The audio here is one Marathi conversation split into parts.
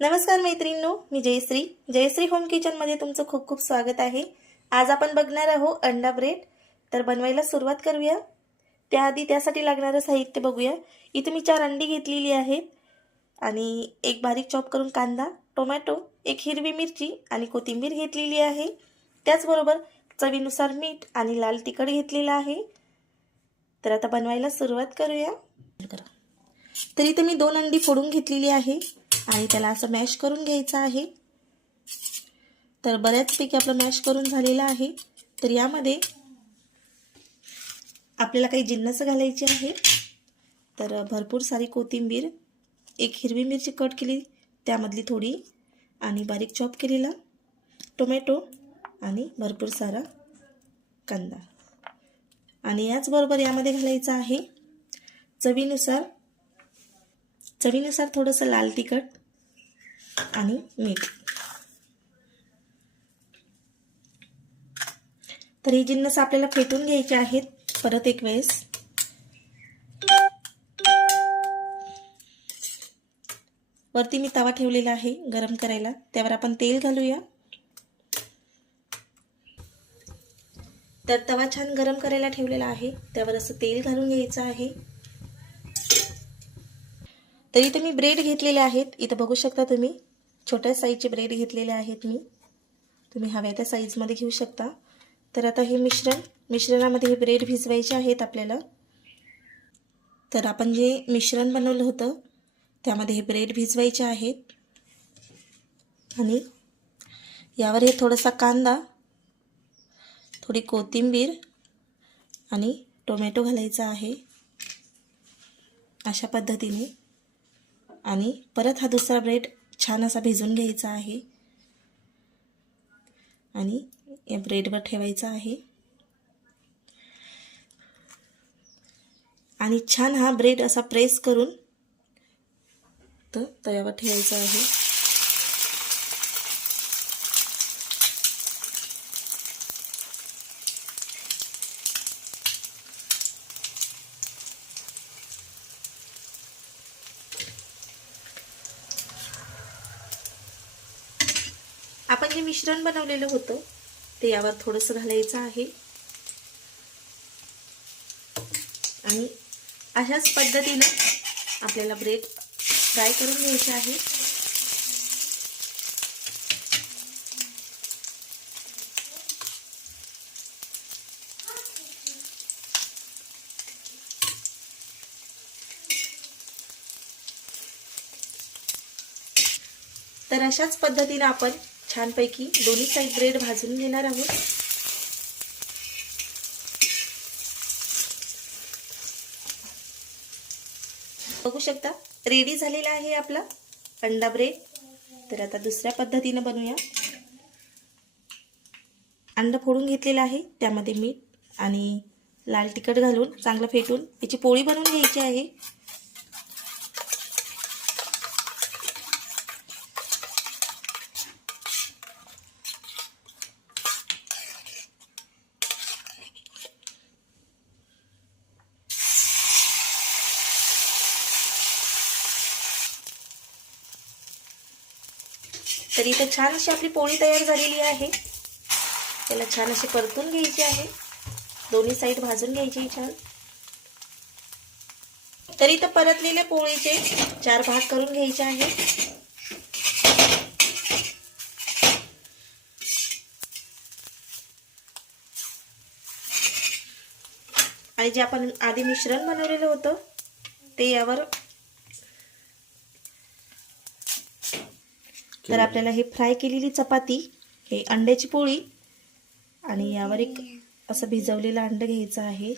नमस्कार मैत्रिणींनो, मी जयश्री होम किचनमध्ये तुमचं खूप खूप स्वागत आहे। आज आपण बघणार आहोत अंडा ब्रेड। तर बनवायला सुरुवात करूया। त्याआधी त्यासाठी लागणारे साहित्य बघूया। इथे मी 4 अंडी घेतलेली आहेत आणि एक बारीक चॉप करून कांदा, टोमॅटो, एक हिरवी मिरची आणि कोथिंबीर घेतलेली आहे। त्याचबरोबर चवीनुसार मीठ आणि लाल तिखट घेतलेलं आहे। तर आता बनवायला सुरुवात करूया। तर इथे मी 2 अंडी फोडून घेतलेली आहे आणि त्याला असं मॅश करून घ्यायचं आहे। तर बऱ्याचपैकी आपलं मॅश करून झालेलं आहे। तर यामध्ये आपल्याला काही जिन्नस घालायचे आहे। तर भरपूर सारी कोथिंबीर, एक हिरवी मिरची कट केली त्यामधली थोडी आणि बारीक चॉप केलेला टोमॅटो आणि भरपूर सारा कांदा आणि याचबरोबर यामध्ये घालायचं आहे चवीनुसार थोडंसं लाल तिखट आणि मीठ। तर हे जिन्नस आपल्याला फेटून घ्यायचे आहेत परत एक वेळेस। वरती मी तवा ठेवलेला आहे गरम करायला, त्यावर आपण तेल घालूया। तर तवा छान गरम करायला ठेवलेला आहे, त्यावर असं तेल घालून घ्यायचं आहे। तर इथे मी ब्रेड घेतलेले आहेत। इथे बघू शकता तुम्ही छोट्या साईजचे ब्रेड घेतलेले आहेत मी। तुम्ही हव्या त्या साईजमध्ये घेऊ शकता। तर आता हे मिश्रणामध्ये हे ब्रेड भिजवायचे आहेत आपल्याला। तर आपण जे मिश्रण बनवलं होतं त्यामध्ये हे ब्रेड भिजवायचे आहेत आणि यावर हे थोडासा कांदा, थोडी कोथिंबीर आणि टोमॅटो घालायचा आहे अशा पद्धतीने। आणि परत हा दुसरा ब्रेड छान असा भिजवून घ्यायचा आहे आणि या ब्रेडवर ठेवायचा आहे आणि छान हा ब्रेड असा प्रेस करून तो तव्यावर ठेवायचा आहे। आपण जे मिश्रण बनवलेलं होतं ते यावर थोडंसं घालायचं आहे आणि अशाच पद्धतीने आपल्याला ब्रेड फ्राय करून घ्यायचे आहे। तर अशाच पद्धतीने आपण छानपैकी दोन्ही साइड ब्रेड भाजून घेणार आहोत। बघू शकता रेडी झालेला आहे आपला अंडा ब्रेड। तर आता दुसऱ्या पद्धतीने बनवूया। अंडा फोडून घेतलेला आहे, त्यामध्ये मीठ आणि लाल तिखट घालून चांगलं फेटून याची पोळी बनवून घ्यायची आहे। तर इथे छान अशी आपली पोळी तयार झालेली आहे। त्याला छान अशी परतून घ्यायची आहे, दोन्ही साइड भाजून घ्यायची छान। तर इथे परतलेल्या पोळीचे 4 भाग करून घ्यायचे आहेत। आणि जे आपण आधी मिश्रण बनवलेलं होतं ते यावर, तर आपल्याला हे फ्राय केलेली चपाती, हे अंड्याची पोळी आणि यावर एक असं भिजवलेलं अंड घ्यायचं आहे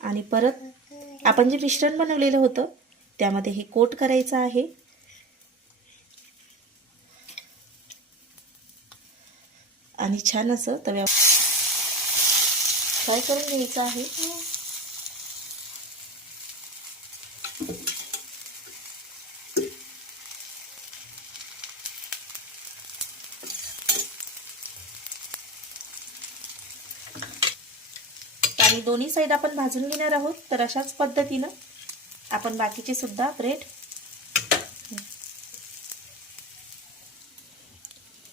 आणि परत आपण जे मिश्रण बनवलेलं होतं त्यामध्ये हे कोट करायचं आहे आणि छान असं तव्यावर फ्राय करून घ्यायचं आहे। आणि दोन्ही साइड आपण भाजून घेणार आहोत। तर अशाच पद्धतीने आपण बाकीचे सुद्धा ब्रेड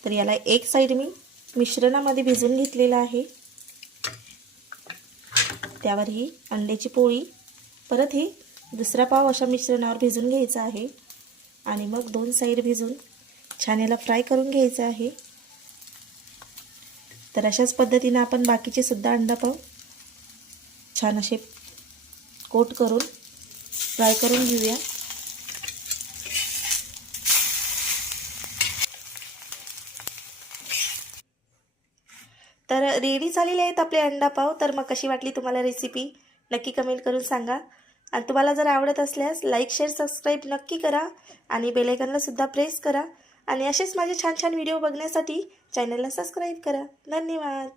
तर याला एक साईड मी मिश्रणामध्ये भिजवून घेतलेला आहे. त्यावर ही अंड्याची पोळी, परत ही दुसरा पाव अशा मिश्रणावर भिजून घ्यायचा आहे आणि मग दोन साईड भिजून छान याला फ्राय करून घ्यायचं आहे. तर अशाच पद्धतीने आपण बाकीचे सुद्धा अंडापाव छान असे कोट करून फ्राय करून घेऊया. तर रेडी झालेले आहेत आपले अंडापाव. तर मग कशी वाटली तुम्हाला रेसिपी नक्की कमेंट करून सांगा. आणि तुम्हाला जर आवडत असल्यास लाईक शेअर सबस्क्राईब नक्की करा आणि बेल आयकॉनला सुद्धा प्रेस करा. आणि असेच माझे छान छान व्हिडिओ बघण्यासाठी चॅनलला सबस्क्राईब करा. धन्यवाद.